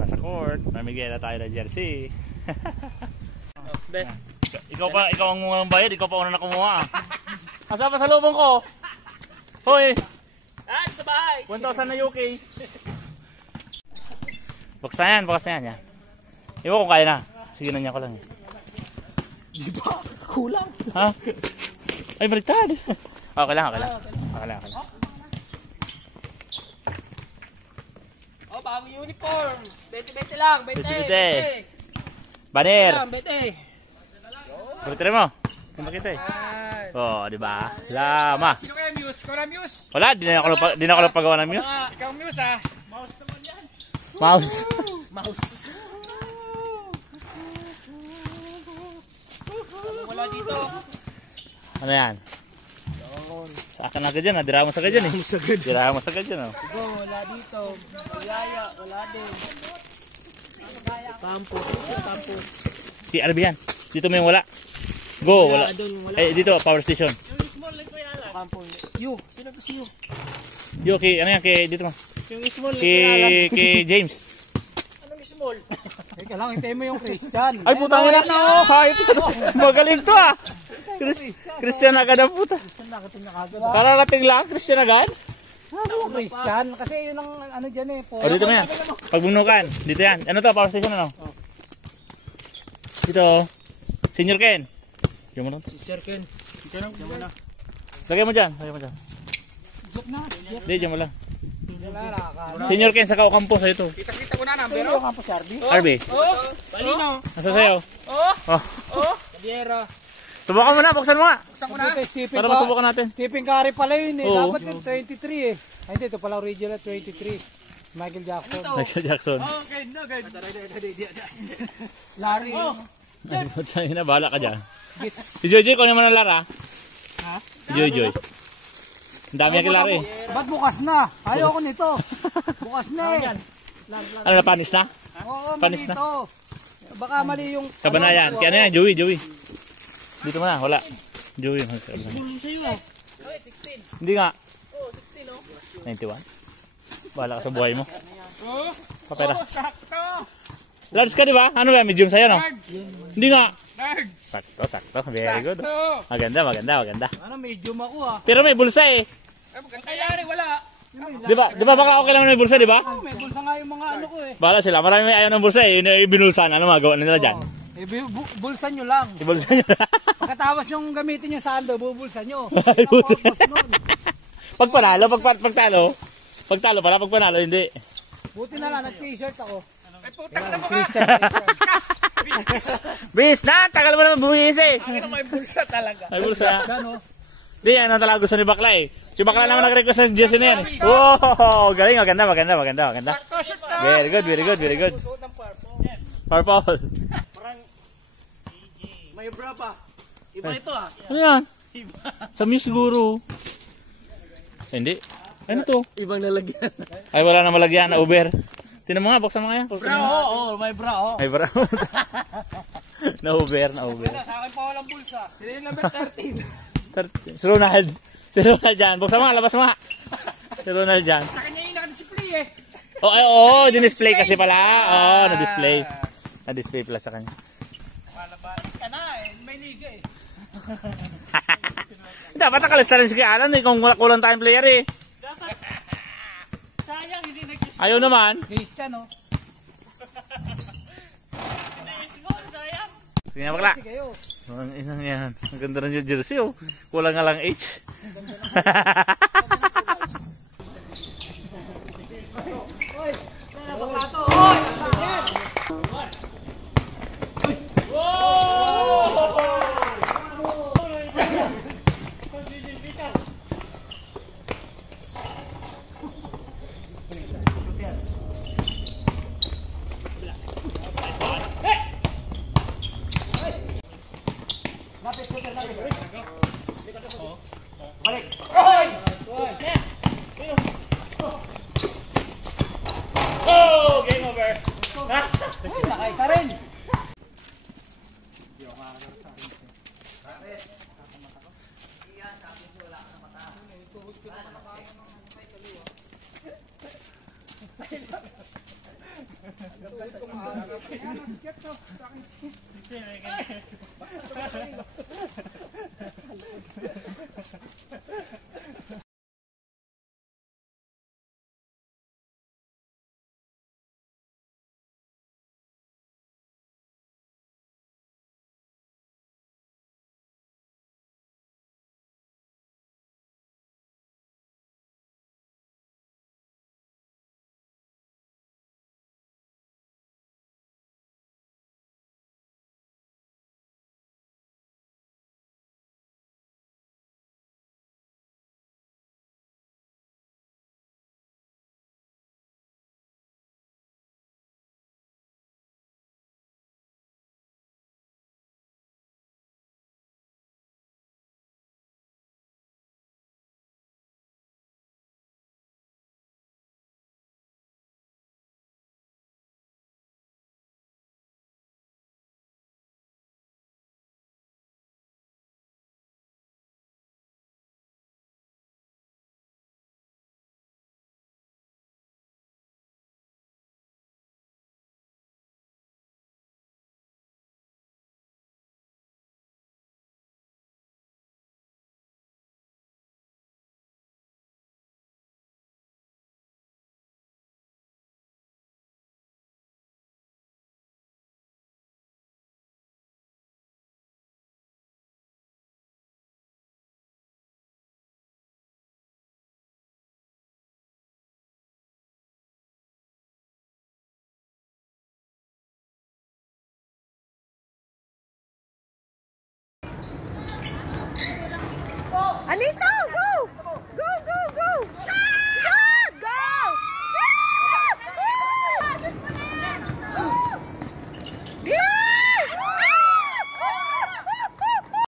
na sa court. Mamigay na tayo ng jersey. Ikaw ang bayad, ikaw pa una na kumuha. Asa pa sa lubong ko? Hoy! Sa bahay! 1,000 na UK. Buksan yan. Iwan ko kaya na. Sige na niya ko lang. Di ba? Kulang. Ha? Ay, baliktad. Okay lang. Oh, bagong uniform. 20 lang. 20. Banner. 20. Baliktad mo. Yung makita eh. Oh, di ba? Lama. Sino kaya Muse? Ikaw na Muse? Wala, di na ako napagawa ng Muse. Ikaw Muse ah. Mouse naman yan. Mouse. Wala dito. Ano yan? Sa akin agad yan, dira mo sa agad yan eh. Dira mo sa agad yan oh. Go, wala dito. Yaya, wala din. Kampo. Si Albian, dito mo yung wala. Go, wala. Eh, dito, power station. Yung small lang ko yala. Kampo. Yu, sino to si Yu? Yo, ano yan, dito mo. Yung small lang ko yala. Kay James. Anong small? Teka lang, hintayin mo yung Christian. Ay, putang ina. Magaling to ah. Christian agad ang puta. Kararating lang, Christian agad. Christian, kasi yun ang ano dyan eh. O, dito mo yan. Pagbugnukan, dito yan. Ano to, power station ano? Dito, Senior Ken. Diyan mo lang. Sir Ken. Lagay mo dyan. Hindi, diyan mo lang. Senior Ken, saka Ocampo sa ito. Kita ko na number. Ocampo si RB. RB. Balino. Nasa sayo. Diera. Subukan mo na, buksan mo nga. Buksan ko na. Para masubukan natin. Stephen Curry pala yun eh. Oo. Dapat yung 23 eh. Ay hindi, ito pala original 23. Michael Jackson. Michael Jackson. Okay, no, good. Larry. Ay, putang ina, bahala ka dyan. Si Joy, kung naman ang lara. Ha? Si Joy. Ang dami yan kay Larry. Ba't bukas na? Ayoko nito. Bukas na eh. Ano na, panis na? Oo, Panis mali ito. Baka mali yung... Kabanayan. Kaya ano yan, Joey. Dito mo na, wala. Joey. Hindi nga. 91. Bahala ka sa buhay mo. Papera. Sakto. Large ka, di ba? Ano ba? Medium sa'yo, no? Hindi nga. Large. Sakto. Very good. Maganda. Ano, medium ako ah. Pero may bulsa eh. Maganda yari, wala. Di ba baka okay lang may bulsa, di ba? May bulsa nga yung mga ano ko eh. Bahala sila. Marami may ayaw ng bulsa eh. Yun yung binulsan. Ano magawa nila dyan? Eh, bulsan nyo lang. Ibulsa nyo na. Pagkatapos yung gamitin yung sando, bubulsan nyo. Pag panalo, pagtalo pala, pag panalo, hindi. Buti na lang, nag-t-shirt ako. Ay, putang na mo ka. Christian. Bis na! Tagal mo naman buwis eh. Ang ina, may bulsa talaga. May bulsa. Gano? Di, yan ang talaga gusto ni Bakla eh. Si Bakla naman nag-request ng jersey na yan. Wow! Galing, maganda. Sakto, shoot na. Very good. Purple. May bra pa. Iba ito ah. Ano yan? Sa Muse siguro. Hindi. Ano to? Ibang lalagyan. Ay, wala na malagyan na Uber. Tinan mo nga, buksan mo nga yan. Bra, oo. May bra, oo. Ay, bra. na Uber. Sa akin pa walang bulsa. Sila yung number 13. Si Ronald dyan. Buksan mo nga, labas mo nga. Si Ronald dyan. Sa kanya yung nakadisplay eh. Din-display kasi pala. Na-display. Na-display pala sa kanya. Malabalit ka na eh. May liga eh. Dapat nakalista rin si Alan eh. Kung kulang tayong player eh. Dapat. Sayang, hindi nag-isip. Ayaw naman. Christian oh. Sayang. Tingnan Bakla. Kasi kayo. Ang inang yan. Ang ganda rin yung jersey oh. Kulang nga lang H. Oh! Game over! Nakaisa rin. Alin?